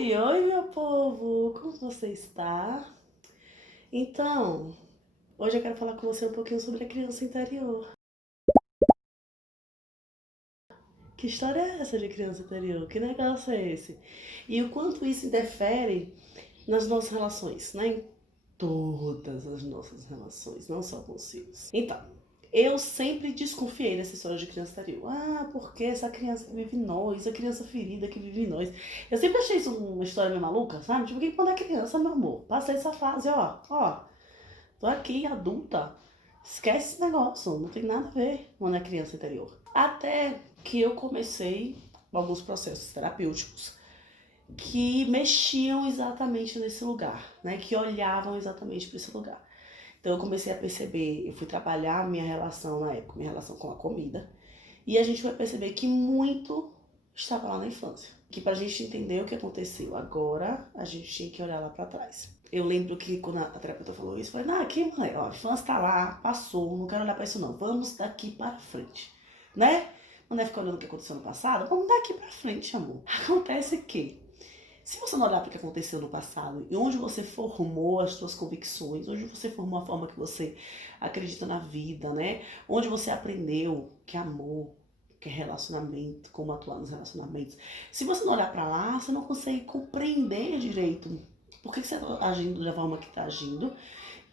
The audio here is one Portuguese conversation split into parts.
Oi, oi, meu povo! Como você está? Então, hoje eu quero falar com você um pouquinho sobre a criança interior. Que história é essa de criança interior? Que negócio é esse? E o quanto isso interfere nas nossas relações, né? Em todas as nossas relações, não só com os filhos. Então, eu sempre desconfiei dessa história de criança interior. Ah, porque essa criança que vive em nós, a criança ferida que vive em nós. Eu sempre achei isso uma história meio maluca, sabe? Tipo, que quando é criança, meu amor, passei essa fase, ó, tô aqui, adulta. Esquece esse negócio, não tem nada a ver quando é criança interior. Até que eu comecei alguns processos terapêuticos que mexiam exatamente nesse lugar, né? Que olhavam exatamente para esse lugar. Então eu comecei a perceber, eu fui trabalhar minha relação na época, minha relação com a comida, e a gente vai perceber que muito estava lá na infância. Que pra gente entender o que aconteceu agora, a gente tinha que olhar lá pra trás. Eu lembro que quando a terapeuta falou isso, eu falei, não, aqui, mulher, ó, a infância tá lá, passou, não quero olhar pra isso não, vamos daqui para frente, né? Não deve ficar olhando o que aconteceu no passado, vamos daqui pra frente, amor. Acontece que se você não olhar para o que aconteceu no passado e onde você formou as suas convicções, onde você formou a forma que você acredita na vida, né? Onde você aprendeu que é amor, que é relacionamento, como atuar nos relacionamentos. Se você não olhar para lá, você não consegue compreender direito por que você está agindo da forma que está agindo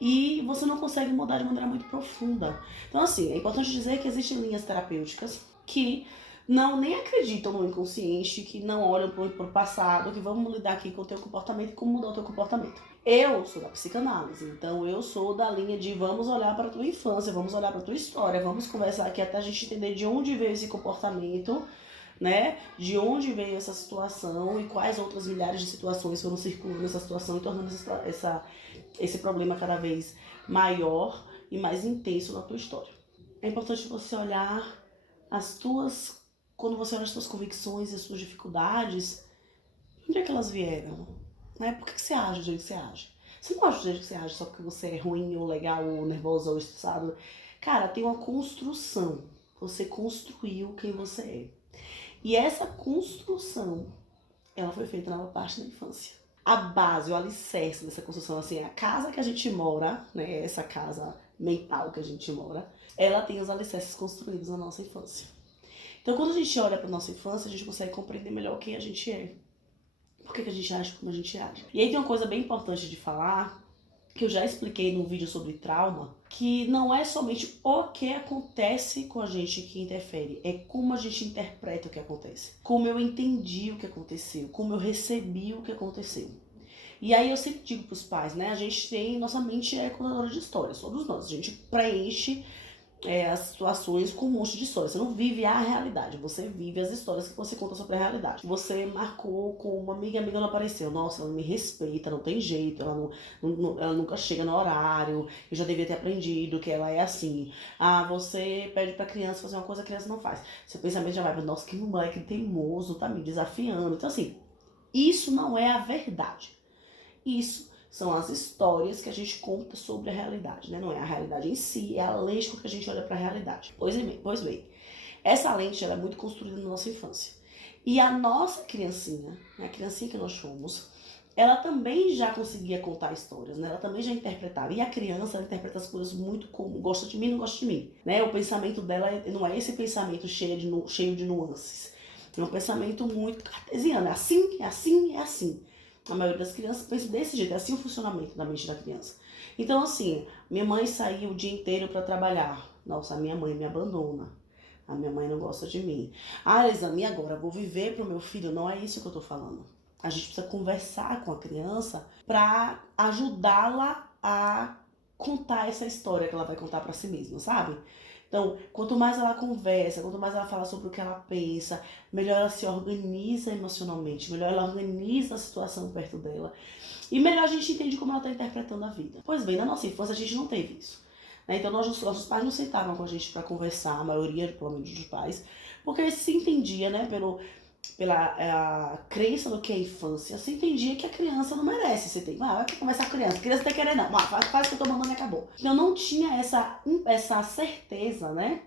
e você não consegue mudar de maneira muito profunda. Então, assim, é importante dizer que existem linhas terapêuticas que não nem acreditam no inconsciente, que não olham para o passado, que vamos lidar aqui com o teu comportamento e como mudar o teu comportamento. Eu sou da psicanálise, então eu sou da linha de vamos olhar para a tua infância, vamos olhar para a tua história, vamos conversar aqui até a gente entender de onde veio esse comportamento, né? De onde veio essa situação e quais outras milhares de situações foram circulando essa situação e tornando esse problema cada vez maior e mais intenso na tua história. É importante você olhar as tuas, quando você olha as suas convicções e as suas dificuldades, onde é que elas vieram? Né? Por que você age do jeito que você age? Você não age do jeito que você age só porque você é ruim, ou legal, ou nervosa, ou estressado. Cara, tem uma construção. Você construiu quem você é. E essa construção, ela foi feita na maior parte da infância. A base, o alicerce dessa construção, assim, a casa que a gente mora, né, essa casa mental que a gente mora, ela tem os alicerces construídos na nossa infância. Então, quando a gente olha para nossa infância, a gente consegue compreender melhor quem a gente é. Por que a gente age como a gente age. E aí tem uma coisa bem importante de falar, que eu já expliquei num vídeo sobre trauma, que não é somente o que acontece com a gente que interfere, é como a gente interpreta o que acontece. Como eu entendi o que aconteceu, como eu recebi o que aconteceu. E aí eu sempre digo pros pais, né, a gente tem, nossa mente é contadora de histórias, todos nós, a gente preenche as situações com um monte de histórias. Você não vive a realidade, você vive as histórias que você conta sobre a realidade. Você marcou com uma amiga, a amiga não apareceu. Nossa, ela não me respeita, não tem jeito, ela nunca chega no horário, eu já devia ter aprendido que ela é assim. Ah, você pede pra criança fazer uma coisa, a criança não faz. Seu pensamento já vai pra, nossa, que moleque teimoso, tá me desafiando. Então assim, isso não é a verdade. Isso são as histórias que a gente conta sobre a realidade, né? Não é a realidade em si, é a lente com que a gente olha para a realidade. Pois bem, essa lente ela é muito construída na nossa infância. E a nossa criancinha, né, a criancinha que nós fomos, ela também já conseguia contar histórias, né? Ela também já interpretava. E a criança ela interpreta as coisas muito como gosta de mim, não gosta de mim, né? O pensamento dela não é esse pensamento cheio de nuances. É um pensamento muito cartesiano. É assim, é assim, é assim. A maioria das crianças pensa desse jeito, é assim o funcionamento da mente da criança. Então, assim, minha mãe saiu o dia inteiro para trabalhar. Nossa, a minha mãe me abandona. A minha mãe não gosta de mim. Ah, Elisane, e agora? Vou viver pro meu filho? Não é isso que eu tô falando. A gente precisa conversar com a criança para ajudá-la a contar essa história que ela vai contar para si mesma, sabe? Então, quanto mais ela conversa, quanto mais ela fala sobre o que ela pensa, melhor ela se organiza emocionalmente, melhor ela organiza a situação perto dela e melhor a gente entende como ela está interpretando a vida. Pois bem, na nossa infância a gente não teve isso. Né? Então, nossos pais não sentavam com a gente para conversar, a maioria, pelo menos, dos pais, porque se entendia, né, pela crença do que é infância, se entendia que a criança não merece. Você tem, vai conversar com a criança tá querendo, não, faz o que eu tô mandando e acabou. Então não tinha essa certeza, né,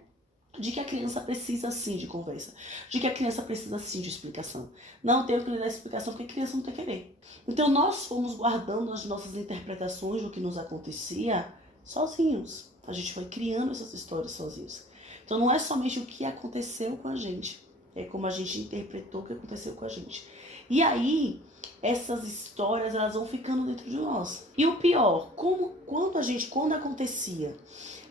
de que a criança precisa sim de conversa, de que a criança precisa sim de explicação. Não tenho que lhe dar explicação porque a criança não quer querer. Então nós fomos guardando as nossas interpretações do que nos acontecia sozinhos. A gente foi criando essas histórias sozinhos. Então não é somente o que aconteceu com a gente, é como a gente interpretou o que aconteceu com a gente. E aí, essas histórias, elas vão ficando dentro de nós. E o pior, quando acontecia,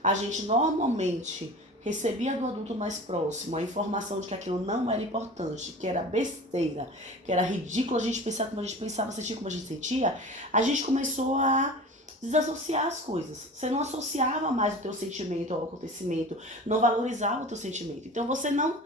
a gente normalmente recebia do adulto mais próximo a informação de que aquilo não era importante, que era besteira, que era ridículo a gente pensar como a gente pensava, sentir como a gente sentia, a gente começou a desassociar as coisas. Você não associava mais o teu sentimento ao acontecimento, não valorizava o teu sentimento. Então você não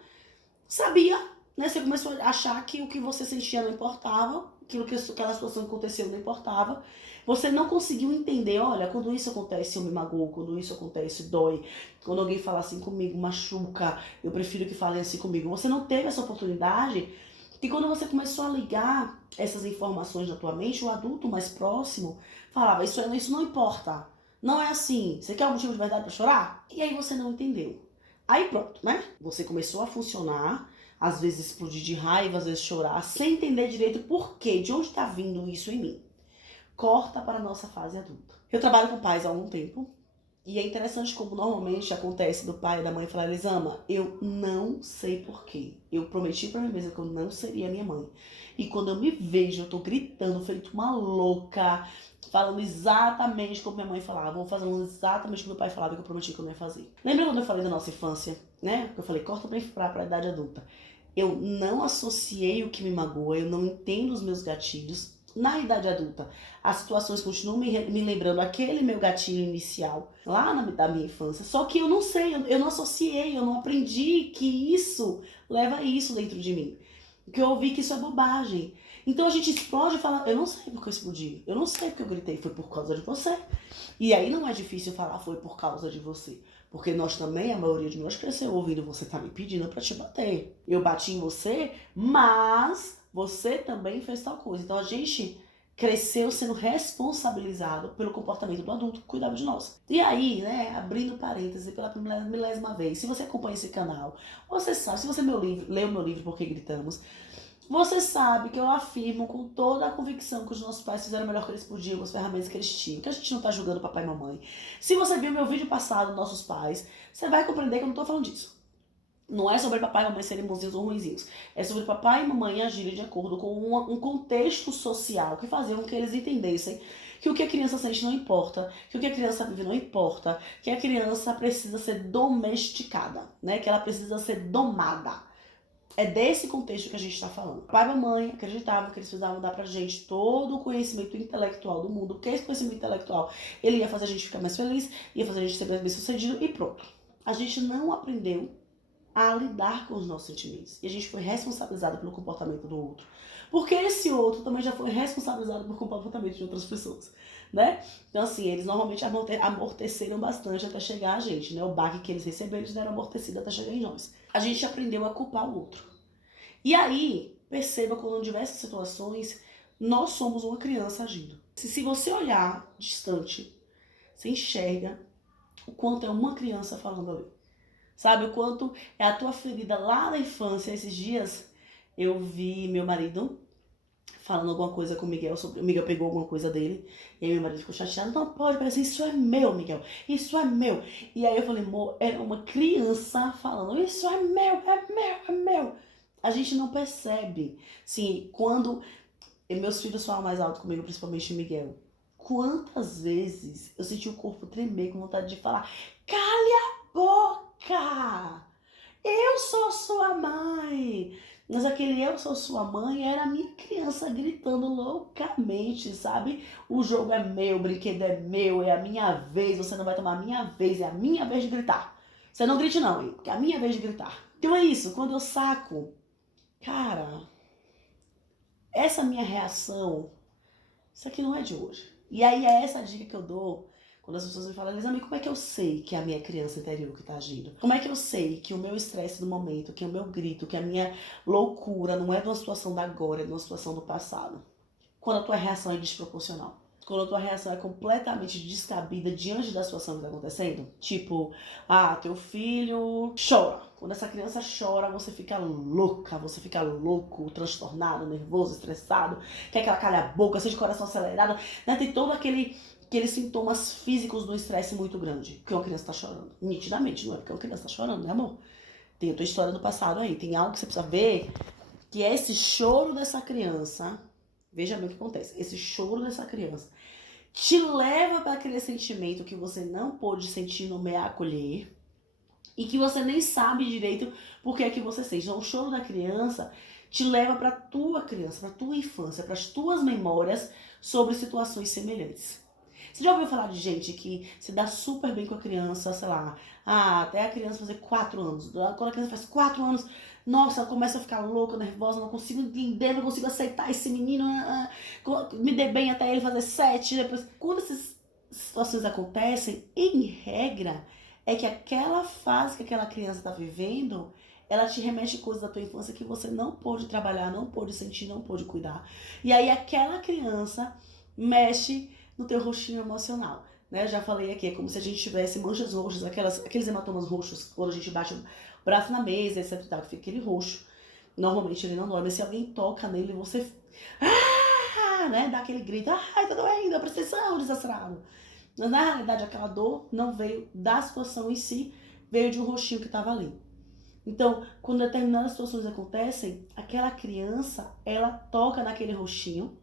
sabia, né? Você começou a achar que o que você sentia não importava, aquela situação que aconteceu não importava. Você não conseguiu entender, olha, quando isso acontece eu me magoo, quando isso acontece dói, quando alguém fala assim comigo, machuca, eu prefiro que falem assim comigo. Você não teve essa oportunidade e quando você começou a ligar essas informações na tua mente, o adulto mais próximo falava, isso não importa, não é assim, você quer um motivo de verdade pra chorar? E aí você não entendeu. Aí pronto, né? Você começou a funcionar, às vezes explodir de raiva, às vezes chorar, sem entender direito por quê, de onde está vindo isso em mim. Corta para a nossa fase adulta. Eu trabalho com pais há algum tempo, e é interessante como normalmente acontece do pai e da mãe falar, Elisama, eu não sei porquê. Eu prometi pra mim mesma que eu não seria minha mãe. E quando eu me vejo, eu tô gritando, feito uma louca, falando exatamente como minha mãe falava, ou fazendo exatamente como meu pai falava que eu prometi que eu não ia fazer. Lembra quando eu falei da nossa infância, né? Que eu falei, corta pra a idade adulta. Eu não associei o que me magoa, eu não entendo os meus gatilhos. Na idade adulta, as situações continuam me lembrando aquele meu gatilho inicial, lá da minha infância. Só que eu não sei, eu não associei, eu não aprendi que isso leva a isso dentro de mim. Que eu ouvi que isso é bobagem. Então a gente explode e fala, eu não sei porque eu explodi, eu não sei porque eu gritei, foi por causa de você. E aí não é difícil falar, foi por causa de você. Porque nós também, a maioria de nós cresceu ouvindo você tá me pedindo pra te bater. Eu bati em você, mas você também fez tal coisa. Então a gente cresceu sendo responsabilizado pelo comportamento do adulto que cuidava de nós. E aí, né, abrindo parêntese pela milésima vez, se você acompanha esse canal, você sabe, se você leu o meu livro Por que Gritamos, você sabe que eu afirmo com toda a convicção que os nossos pais fizeram o melhor que eles podiam com as ferramentas que eles tinham, que a gente não tá julgando papai e mamãe. Se você viu meu vídeo passado, Nossos Pais, você vai compreender que eu não tô falando disso. Não é sobre papai e mamãe serem bonzinhos ou ruinzinhos. É sobre papai e mamãe agirem de acordo com um contexto social que fazia com que eles entendessem que o que a criança sente não importa, que o que a criança vive não importa, que a criança precisa ser domesticada, né? Que ela precisa ser domada. É desse contexto que a gente está falando. Pai e mamãe acreditavam que eles precisavam dar pra gente todo o conhecimento intelectual do mundo, porque esse conhecimento intelectual ele ia fazer a gente ficar mais feliz, ia fazer a gente ser mais bem sucedido e pronto. A gente não aprendeu a lidar com os nossos sentimentos. E a gente foi responsabilizado pelo comportamento do outro. Porque esse outro também já foi responsabilizado por comportamento de outras pessoas, né? Então, assim, eles normalmente amorteceram bastante até chegar a gente, né? O baque que eles receberam, eles deram amortecido até chegar em nós. A gente aprendeu a culpar o outro. E aí, perceba quando em diversas situações, nós somos uma criança agindo. Se você olhar distante, você enxerga o quanto é uma criança falando ali. Sabe o quanto é a tua ferida lá na infância. Esses dias eu vi meu marido falando alguma coisa com o Miguel, o Miguel pegou alguma coisa dele, e aí meu marido ficou chateado, não pode, parece, isso é meu, Miguel, isso é meu. E aí eu falei, amor, era uma criança falando, isso é meu, é meu, é meu. A gente não percebe, sim, quando meus filhos falam mais alto comigo, principalmente o Miguel, quantas vezes eu senti o corpo tremer com vontade de falar, cale a boca, eu sou sua mãe. Mas aquele eu sou sua mãe era a minha criança gritando loucamente, sabe? O jogo é meu, o brinquedo é meu, é a minha vez, você não vai tomar a minha vez, é a minha vez de gritar. Você não grite não, hein? Porque é a minha vez de gritar. Então é isso, quando eu saco, cara, essa minha reação, isso aqui não é de hoje. E aí é essa dica que eu dou quando as pessoas me falam, Elisama, como é que eu sei que é a minha criança interior que tá agindo? Como é que eu sei que o meu estresse do momento, que o meu grito, que a minha loucura não é de uma situação da agora, é de uma situação do passado? Quando a tua reação é desproporcional. Quando a tua reação é completamente descabida diante da situação que está acontecendo. Tipo, teu filho chora. Quando essa criança chora, você fica louca, você fica louco, transtornado, nervoso, estressado, quer que ela calhe a boca, seja de coração acelerado, né? Tem todo aqueles sintomas físicos do estresse muito grande. Porque uma criança tá chorando. Nitidamente, não é porque uma criança tá chorando, né, amor? Tem a tua história do passado aí. Tem algo que você precisa ver, que é esse choro dessa criança. Veja bem o que acontece. Esse choro dessa criança te leva para aquele sentimento que você não pôde sentir, nomear, acolher, e que você nem sabe direito por que é que você sente. Então, o choro da criança te leva para tua criança, para tua infância, para as tuas memórias sobre situações semelhantes. Você já ouviu falar de gente que se dá super bem com a criança, sei lá, até a criança fazer 4 anos. Quando a criança faz 4 anos, nossa, ela começa a ficar louca, nervosa, não consigo entender, não consigo aceitar esse menino, me dê bem até ele fazer 7, depois. Quando essas situações acontecem, em regra, é que aquela fase que aquela criança está vivendo, ela te remete coisas da tua infância que você não pôde trabalhar, não pôde sentir, não pôde cuidar. E aí aquela criança mexe no teu rostinho emocional. Né? Eu já falei aqui, é como se a gente tivesse manchas roxas, aqueles hematomas roxos, quando a gente bate o braço na mesa, etc, fica aquele roxo. Normalmente ele não dói, mas se alguém toca nele, você né? Dá aquele grito, ai, tá doendo, presta atenção, desastrado. Mas na realidade aquela dor não veio da situação em si, veio de um rostinho que estava ali. Então, quando determinadas situações acontecem, aquela criança, ela toca naquele rostinho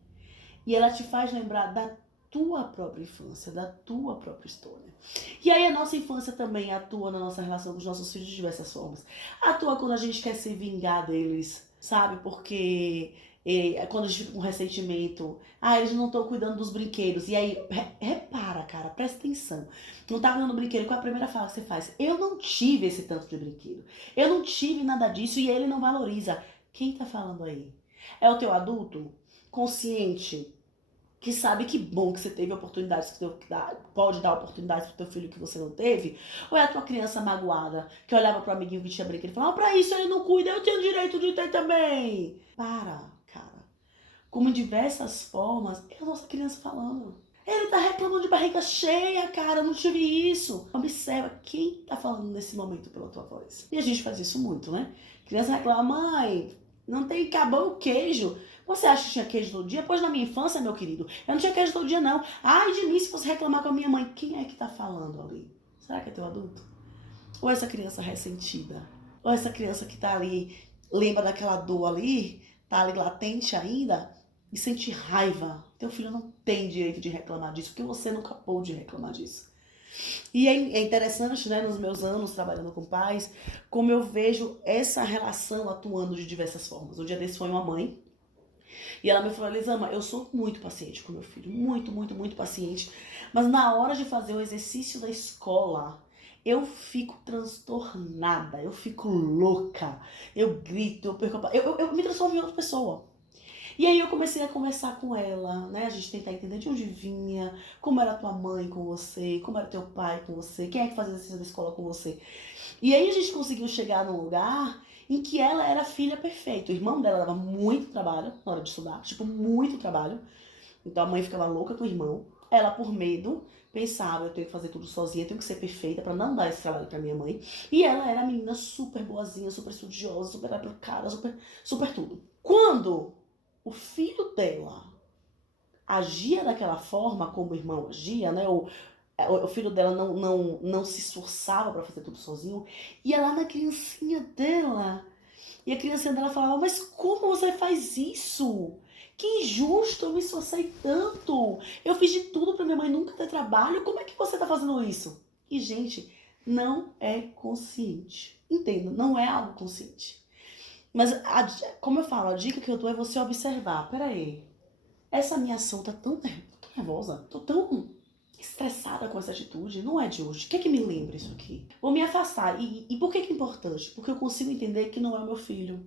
e ela te faz lembrar da tua própria infância, da tua própria história. E aí a nossa infância também atua na nossa relação com os nossos filhos de diversas formas. Atua quando a gente quer se vingar deles, sabe? Porque quando a gente fica com ressentimento, eles não estão cuidando dos brinquedos. E aí, repara, cara, presta atenção. Não tá cuidando do brinquedo, qual é a primeira fala que você faz? Eu não tive esse tanto de brinquedo. Eu não tive nada disso e ele não valoriza. Quem tá falando aí? É o teu adulto consciente que sabe que bom que você teve oportunidades, que pode dar oportunidades pro teu filho que você não teve? Ou é a tua criança magoada, que olhava pro amiguinho que tinha brinquedo e falava, pra isso ele não cuida, eu tenho direito de ter também. Para, cara. Como em diversas formas, é a nossa criança falando. Ele tá reclamando de barriga cheia, cara, eu não tive isso. Observa quem tá falando nesse momento pela tua voz. E a gente faz isso muito, né? Criança reclama, mãe, não tem, acabou o queijo. Você acha que tinha queijo todo dia? Pois na minha infância, meu querido, eu não tinha queijo todo dia, não. Ai de mim se você reclamar com a minha mãe. Quem é que tá falando ali? Será que é teu adulto? Ou essa criança ressentida? Ou essa criança que tá ali, lembra daquela dor ali, tá ali latente ainda, e sente raiva? Teu filho não tem direito de reclamar disso, porque você nunca pôde reclamar disso. E é interessante, né, nos meus anos trabalhando com pais, como eu vejo essa relação atuando de diversas formas. Um dia desse foi uma mãe, e ela me falou, Elisama, eu sou muito paciente com meu filho, muito, muito, muito paciente, mas na hora de fazer o exercício da escola, eu fico transtornada, eu fico louca, eu grito, eu perco eu me transformo em outra pessoa. E aí eu comecei a conversar com ela, né? A gente tentar entender de onde vinha, como era tua mãe com você, como era teu pai com você, quem é que fazia exercício da escola com você. E aí a gente conseguiu chegar num lugar em que ela era a filha perfeita. O irmão dela dava muito trabalho na hora de estudar, tipo, muito trabalho. Então a mãe ficava louca com o irmão. Ela, por medo, pensava, eu tenho que fazer tudo sozinha, eu tenho que ser perfeita pra não dar esse trabalho pra minha mãe. E ela era a menina super boazinha, super estudiosa, super aplicada, super, super tudo. Quando o filho dela agia daquela forma como o irmão agia, né? O filho dela não se esforçava para fazer tudo sozinho. Ia lá na criancinha dela. E a criancinha dela falava, mas como você faz isso? Que injusto, eu me esforcei tanto. Eu fiz de tudo para minha mãe nunca ter trabalho. Como é que você tá fazendo isso? E, gente, não é consciente. Entenda, não é algo consciente. Mas, como eu falo, a dica que eu dou é você observar. Peraí, essa minha ação tá tão nervosa, tô tão estressada com essa atitude, não é de hoje. O que é que me lembra isso aqui? Vou me afastar. E por que que é importante? Porque eu consigo entender que não é meu filho,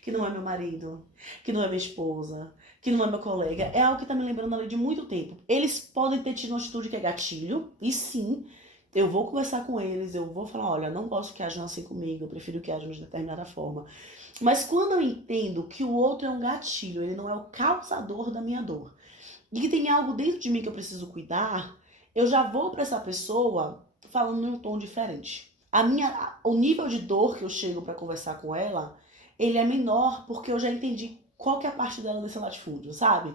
que não é meu marido, que não é minha esposa, que não é meu colega. É algo que tá me lembrando ali de muito tempo. Eles podem ter tido uma atitude que é gatilho, e sim, eu vou conversar com eles, eu vou falar, olha, não gosto que ajam assim comigo, eu prefiro que ajam de determinada forma. Mas quando eu entendo que o outro é um gatilho, ele não é o causador da minha dor, e que tem algo dentro de mim que eu preciso cuidar, eu já vou para essa pessoa falando em um tom diferente. O nível de dor que eu chego para conversar com ela, ele é menor porque eu já entendi qual que é a parte dela desse latifúndio, sabe?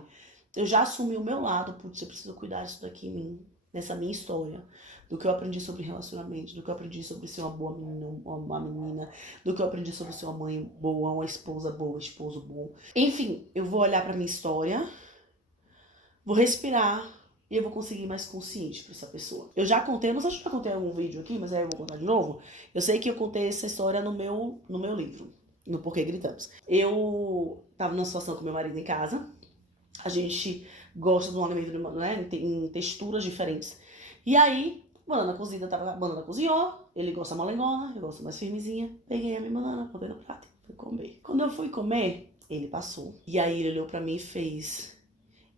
Eu já assumi o meu lado, putz, eu preciso cuidar disso daqui em mim, nessa minha história, do que eu aprendi sobre relacionamento, do que eu aprendi sobre ser uma boa menina, uma menina, do que eu aprendi sobre ser uma mãe boa, uma esposa boa, esposo bom. Enfim, eu vou olhar pra minha história, vou respirar e eu vou conseguir ir mais consciente pra essa pessoa. Eu já contei, não sei se eu já contei algum vídeo aqui, mas aí eu vou contar de novo. Eu sei que eu contei essa história no meu livro, no Porquê Gritamos. Eu tava numa situação com meu marido em casa. A gente gosta de um alimento, né, em texturas diferentes. E aí, banana cozida, a banana cozinhou, ele gosta molengona, eu gosto mais firmezinha. Peguei a minha banana, botei no prato e fui comer. Quando eu fui comer, ele passou. E aí ele olhou pra mim e fez: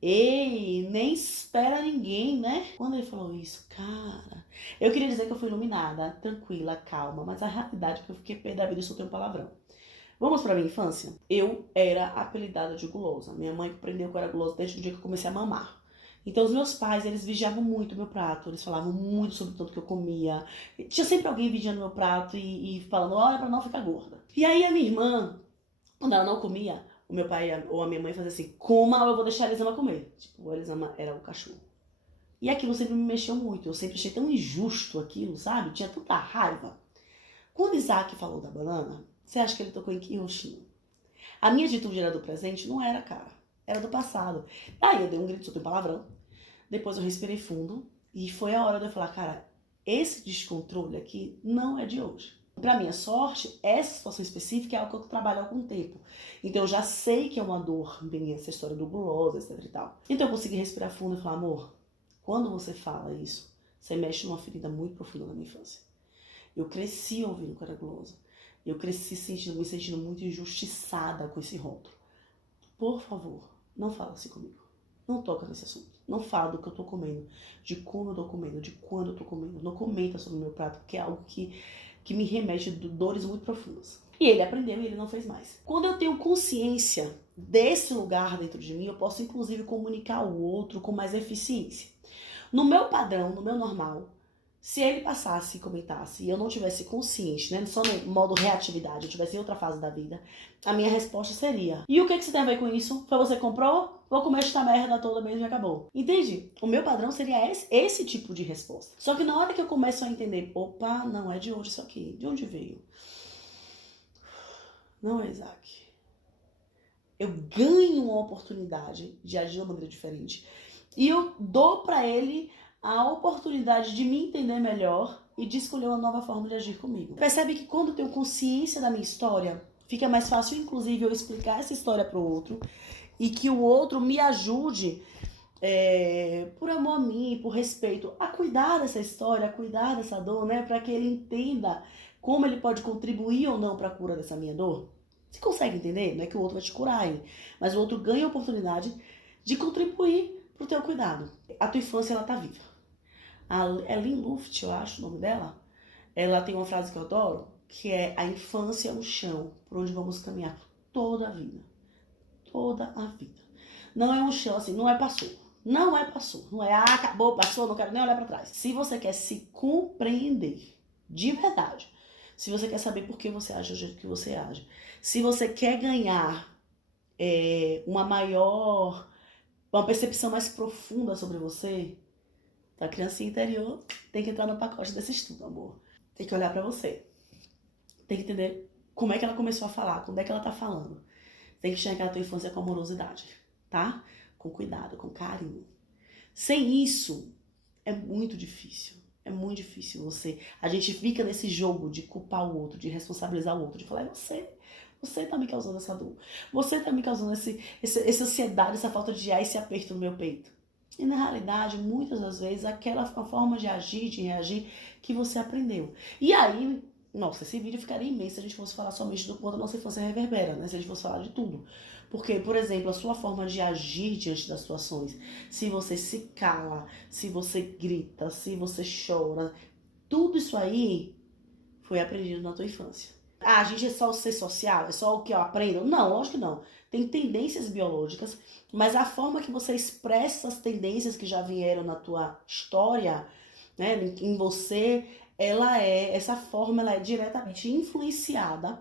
ei, nem espera ninguém, né? Quando ele falou isso, cara, eu queria dizer que eu fui iluminada, tranquila, calma, mas a realidade é que eu fiquei pé da vida e soltei um palavrão. Vamos pra minha infância? Eu era apelidada de gulosa. Minha mãe aprendeu que eu era gulosa desde o dia que eu comecei a mamar. Então, os meus pais, eles vigiavam muito o meu prato. Eles falavam muito sobre tudo que eu comia. Tinha sempre alguém vigiando meu prato e falando, olha, pra não ficar gorda. E aí, a minha irmã, quando ela não comia, o meu pai ou a minha mãe fazia assim, coma ou eu vou deixar a Elisama comer. Tipo, a Elisama era o cachorro. E aquilo sempre me mexeu muito. Eu sempre achei tão injusto aquilo, sabe? Tinha tanta raiva. Quando Isaac falou da banana, você acha que ele tocou em que roxinho? A minha atitude era do presente, não era, cara. Era do passado. Aí eu dei um grito, soltei um palavrão. Depois eu respirei fundo. E foi a hora de eu falar, cara, esse descontrole aqui não é de hoje. Pra minha sorte, essa situação específica é algo que eu trabalho há algum tempo. Então eu já sei que é uma dor minha, essa história do gulosa, etc e tal. Então eu consegui respirar fundo e falar, amor, quando você fala isso, você mexe numa ferida muito profunda na minha infância. Eu cresci ouvindo que eu era gulosa. Eu cresci me sentindo muito injustiçada com esse rótulo. Por favor, não fala assim comigo. Não toca nesse assunto. Não fala do que eu tô comendo, de como eu tô comendo, de quando eu tô comendo. Não comenta sobre o meu prato, porque é algo que me remete a dores muito profundas. E ele aprendeu e ele não fez mais. Quando eu tenho consciência desse lugar dentro de mim, eu posso inclusive comunicar ao outro com mais eficiência. No meu padrão, no meu normal, se ele passasse e comentasse e eu não tivesse consciente, né, só no modo reatividade, eu tivesse em outra fase da vida, a minha resposta seria: e o que você tem a ver com isso? Foi você que comprou? Vou comer esta merda toda mesmo e acabou. Entende? O meu padrão seria esse tipo de resposta. Só que na hora que eu começo a entender, opa, não é de hoje isso aqui. De onde veio? Não é Isaac. Eu ganho uma oportunidade de agir de uma maneira diferente. E eu dou pra ele a oportunidade de me entender melhor e de escolher uma nova forma de agir comigo. Percebe que quando eu tenho consciência da minha história, fica mais fácil, inclusive, eu explicar essa história pro outro e que o outro me ajude, por amor a mim, por respeito, a cuidar dessa história, a cuidar dessa dor, né? Para que ele entenda como ele pode contribuir ou não para a cura dessa minha dor. Você consegue entender? Não é que o outro vai te curar, hein? Mas o outro ganha a oportunidade de contribuir pro teu cuidado. A tua infância, ela tá viva. A Lynn Luft, eu acho o nome dela, ela tem uma frase que eu adoro, que é: a infância é um chão por onde vamos caminhar toda a vida. Toda a vida. Não é um chão assim, não é passou. Não é passou. Não é acabou, passou, não quero nem olhar pra trás. Se você quer se compreender de verdade, se você quer saber por que você age do jeito que você age, se você quer ganhar uma percepção mais profunda sobre você, a criancinha interior tem que entrar no pacote desse estudo, amor. Tem que olhar pra você. Tem que entender como é que ela começou a falar, quando é que ela tá falando. Tem que enxergar a tua infância com amorosidade, tá? Com cuidado, com carinho. Sem isso, é muito difícil. É muito difícil você... A gente fica nesse jogo de culpar o outro, de responsabilizar o outro, de falar, é você. Você tá me causando essa dor. Você tá me causando essa ansiedade, essa falta de ar, esse aperto no meu peito. E na realidade, muitas das vezes, aquela forma de agir, de reagir, que você aprendeu. E aí, nossa, esse vídeo ficaria imenso se a gente fosse falar somente do quanto a nossa infância reverbera, né? Se a gente fosse falar de tudo. Porque, por exemplo, a sua forma de agir diante das situações, se você se cala, se você grita, se você chora, tudo isso aí foi aprendido na tua infância. Ah, a gente é só o ser social, é só o que eu aprendo? Não, lógico que não. Tem tendências biológicas, mas a forma que você expressa as tendências que já vieram na tua história, né, em você, essa forma ela é diretamente influenciada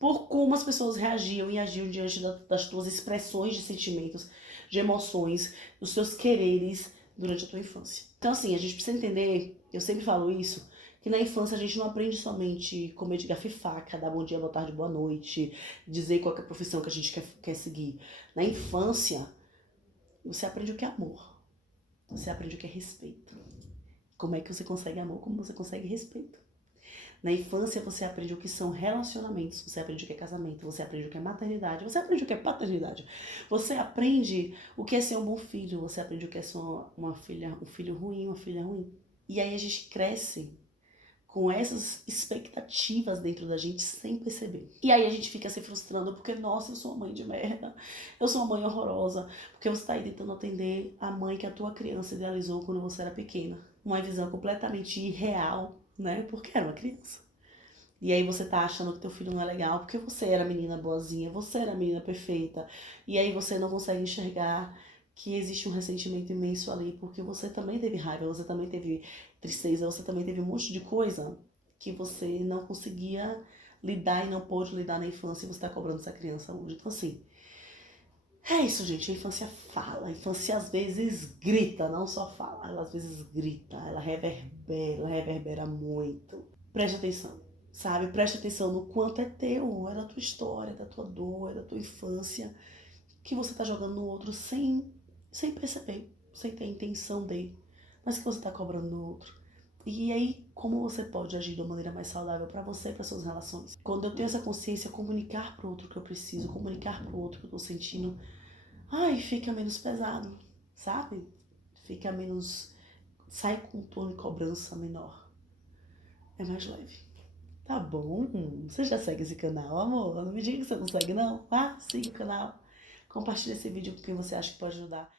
por como as pessoas reagiam e agiam diante das tuas expressões de sentimentos, de emoções, dos seus quereres durante a tua infância. Então, assim, a gente precisa entender, eu sempre falo isso, que na infância a gente não aprende somente comer de garfo e faca, dar bom dia, boa tarde, boa noite, dizer qual é a profissão que a gente quer seguir. Na infância, você aprende o que é amor, você aprende o que é respeito. Como é que você consegue amor, como você consegue respeito. Na infância você aprende o que são relacionamentos, você aprende o que é casamento, você aprende o que é maternidade, você aprende o que é paternidade. Você aprende o que é ser um bom filho, você aprende o que é ser uma filha, um filho ruim, uma filha ruim. E aí a gente cresce com essas expectativas dentro da gente sem perceber. E aí a gente fica se frustrando porque, nossa, eu sou uma mãe de merda, eu sou uma mãe horrorosa, porque você está aí tentando atender a mãe que a tua criança idealizou quando você era pequena. Uma visão completamente irreal, né? Porque era uma criança. E aí você tá achando que teu filho não é legal porque você era a menina boazinha, você era a menina perfeita. E aí você não consegue enxergar que existe um ressentimento imenso ali, porque você também teve raiva, você também teve tristeza, você também teve um monte de coisa que você não conseguia lidar e não pôde lidar na infância e você tá cobrando essa criança hoje. Então assim, é isso, gente. A infância fala. A infância às vezes grita, não só fala. Ela às vezes grita, ela reverbera muito. Preste atenção, sabe? Preste atenção no quanto é teu, é da tua história, é da tua dor, é da tua infância, que você tá jogando no outro sem perceber, sem ter intenção de, mas que você tá cobrando no outro. E aí, como você pode agir de uma maneira mais saudável para você e para suas relações? Quando eu tenho essa consciência, comunicar pro outro o que eu preciso, comunicar pro outro o que eu tô sentindo, ai, fica menos pesado, sabe? Fica menos. Sai com um tom de cobrança menor. É mais leve. Tá bom. Você já segue esse canal, amor? Não me diga que você não segue, não. Ah, siga o canal. Compartilha esse vídeo com quem você acha que pode ajudar.